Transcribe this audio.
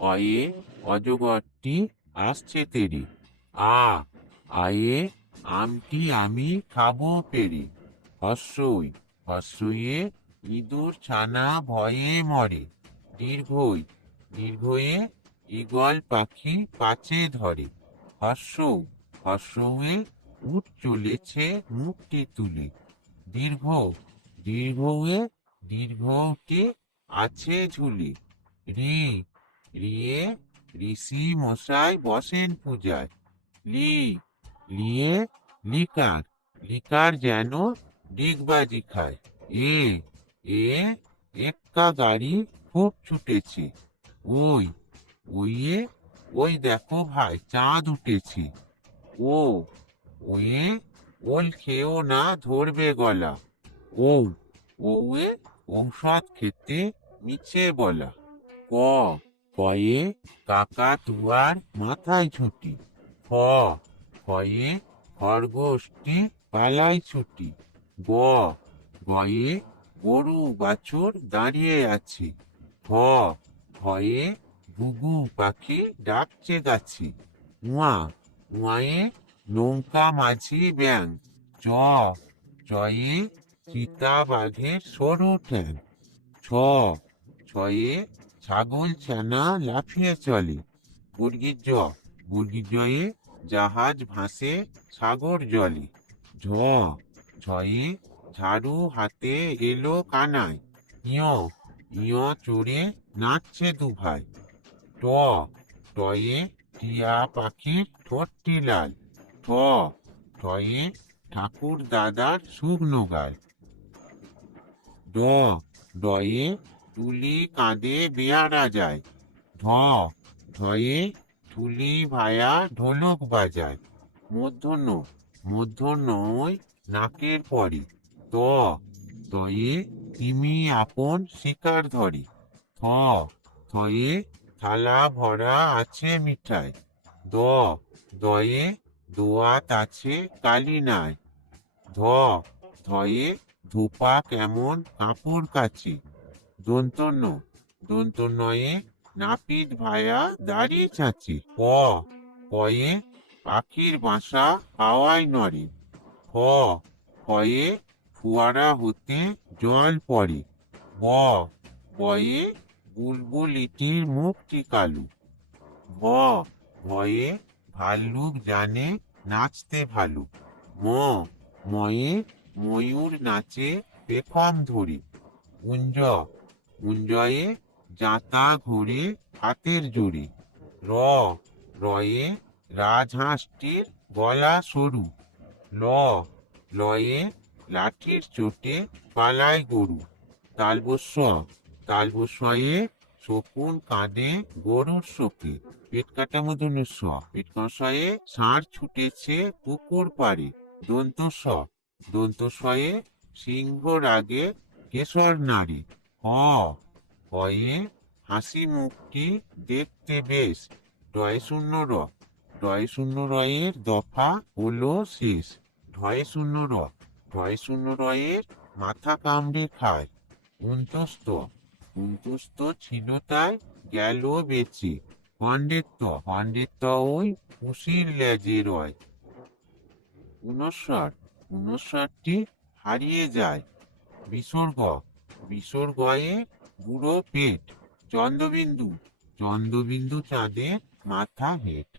অয়ে অজগরটি আসছে তেরে। আ আয়ে আমটি আমি খাবো পেরে। হস্যই হস্যইয়ে ইঁদুর ছানা ভয়ে মরে। দীর্ঘই দীর্ঘয়ে ঈগল পাখি পাছে ধরে। হর্ষ হর্ষয়ে উট চলেছে মুখটি তুলে। দীর্ঘ দীর্ঘয়ে দীর্ঘটি আছে ঝুলে। রি রিয়ে ঋষি মশাই বসেন পূজায়। লি লিয়ে লিকার লিকার যেন ডিগবাজি খায়। এ এ এক্কা গাড়ি খুব ছুটেছে। ওই ওইয়ে ওই দেখো ভাই চাঁদ উঠেছে। ও ওয়ে ওল খেও না ধরবে গলা। ও ওয়ে ঔষধ খেতে মিছে বলা। ক কয়ে কাকা তুয়ার মাথায় ছুটি। খ কয়ে খরগোশটি পালায় ছুটি। গ গয়ে গরু বাছুর দাঁড়িয়ে আছে। ঘ ঘয়ে ঘুঘু পাখি ডাকছে গাছে। উয়া উয়ায়ে নৌকা মাঝি ব্যাং। চ চয়ে চিতা বাঘের সরু ঠ্যাং। ছ ছয়ে ছাগল ছানা লাফিয়ে চলে। গুর্গির জয়ে জাহাজ ভাসে সাগর জলে। ঝ ঝয়ে ঝাড়ু হাতে এলো কানায়। ইয় ইয় চড়ে নাচছে দুভাই। ট টয়ে টিয়া পাখির ঠোঁটটি লাল। ঠ ঠয়ে ঠাকুর দাদার শুকনো গাল। ড ডয়ে টুলি কাঁধে বেয়ারা যায়। ঢ ঢয়ে ঠুলি ভায়া ঢোলক বাজায়। মূর্ধন্য মূর্ধন্যয় নাকের পরে। ত তয়ে তিমি আপন শিকার ধরে। থ থয়ে থালা ভরা আছে মিঠাই। দ দয়ে দোয়াত আছে কালি নাই। ধ ধয়ে ধোপা কেমন কাপড় কাচি। দন্তন্য দন্তন্বয়ে নাপিত ভায়া দাড়ি চাচি। প পয়ে পাখির বাসা হাওয়ায় নড়ে। ফ ফয়ে ফোয়ারা হতে জল পড়ে। ব বয়ে বুলবুল ইটির মুখটি কালু। ভ ভয়ে ভাল্লুক জানে নাচতে ভালু। ম ময়ে ময়ূর নাচে পেখম ধরে। কুঞ্জ কুঞ্জয়ে জাঁতা ঘুরে হাতের জোরে। র রয়ে রাজহাঁসটির গলা সরু। ল লয়ে লাঠির চোটে পালায় গরু। তালবস্য তালবস্যয়ে শকুন কাঁদে গরুর শোকে। পেট কাটা মূর্ধন্য ষ পেটকষয়ে ষাঁড় ছুটেছে পুকুর পাড়ে। দন্তস্ব দন্তস্বয়ে সিংহ রাগে কেশর নারী। হ হয়ে হাসি মুখটি দেখতে বেশ। ডয় শূন্য র ডয় শূন্য রয়ের দফা হলো শেষ। ঢয় শূন্য র ঢয় শূন্য রয়ের মাথা কামড়ে খায়। উন্তস্ত উন্তস্ত ছিল তাই গেল বেঁচে। খণ্ডেত্ব খণ্ডেত্ব ওই পুষির লেজে রয়। পুনঃস্বর পুনঃস্বরটি হারিয়ে যায়। বিসর্গ বিসর্গয়ে বুড়ো পেট। চন্দ্রবিন্দু চন্দ্রবিন্দু চাঁদের মাথা হেট।